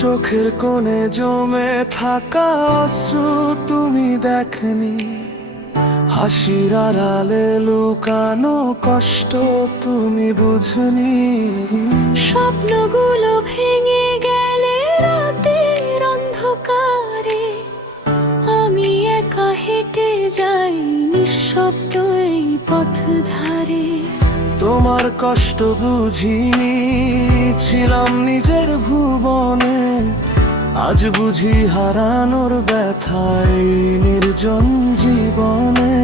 চোখের কোণে জমে থাকা অশ্রু তুমি দেখনি, হাসির আড়ালে লুকানো কষ্ট তুমি বুঝনি। স্বপ্নগুলো ভেঙে গেলে রাতের অন্ধকারে আমি একা হেঁটে যাই নিঃশব্দ এই পথ ধারে। তোমার কষ্ট বুঝিনি, ছিলাম নিজের ভুবনে, আজ বুঝি হারানোর ব্যথায় নির্জন জীবনে।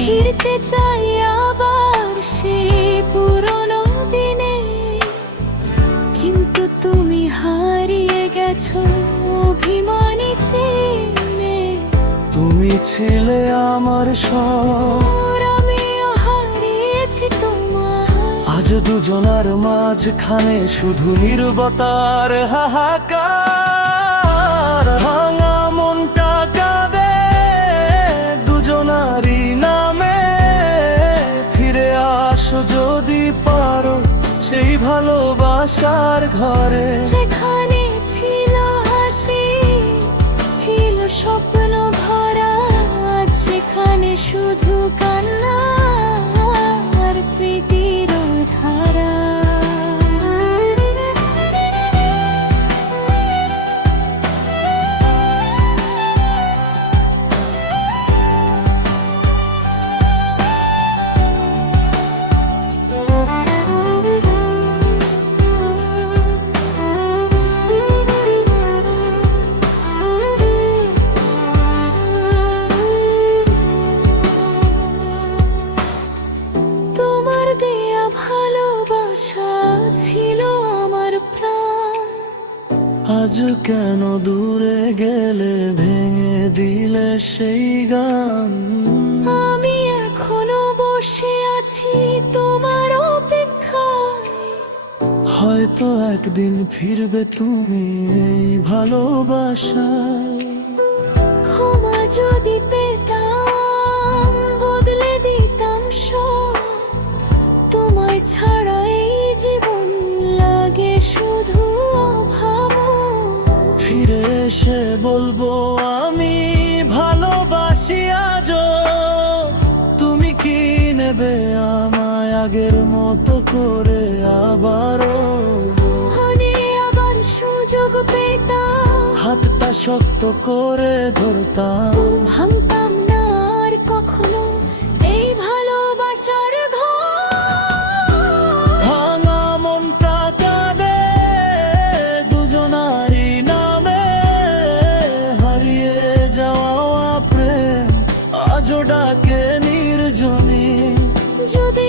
ফিরতে চাই আবার সেই পুরনো দিনে, কিন্তু তুমি হারিয়ে গেছো অভিমানী চিনে। তুমি ছিলে আমার সব, আমিও হারিয়েছি তোমার। আজ দুজনার মাঝখানে শুধু নীরবতার হাহাকার। ভাঙা মনটা কাঁদে দুজনারই নামে, ফিরে আসো যদি পারো সেই ভালোবাসার ঘরে। যেখানে ছিল হাসি, ছিল স্বপ্ন ভরা, আজ সেখানে শুধু কান্না আর স্মৃতির ধারা। তোমার দেয়া ভালোবাসা ছিল আমার প্রাণ, আজ কেন দূরে গেলে ভেঙে দিলে সেই গান। আমি এখনো বসে আছি তোমার অপেক্ষায়। হয়তো একদিন ফিরবে তুমি এই ভালোবাসায়। ক্ষমা যদি পেতাম বদলে দিতাম সব, তোমায় ছাড়া এই জীবন লাগে শুধু অভাব। ফিরে এসে বলবো আমি ভালোবাসি আজও, তুমি কি নেবে আমায় আগের মতো করে আবারও। মানে আবার সুযোগ পেতাম, হাতটা শক্ত করে ধরতাম, ভাঙতাম না আর কখনো এই ভালোবাসার ঘর। ভাঙা মনটা কাঁদে দুজনারই নামে, হারিয়ে যাওয়া প্রেম আজও ডাকে নির্জনী। যদি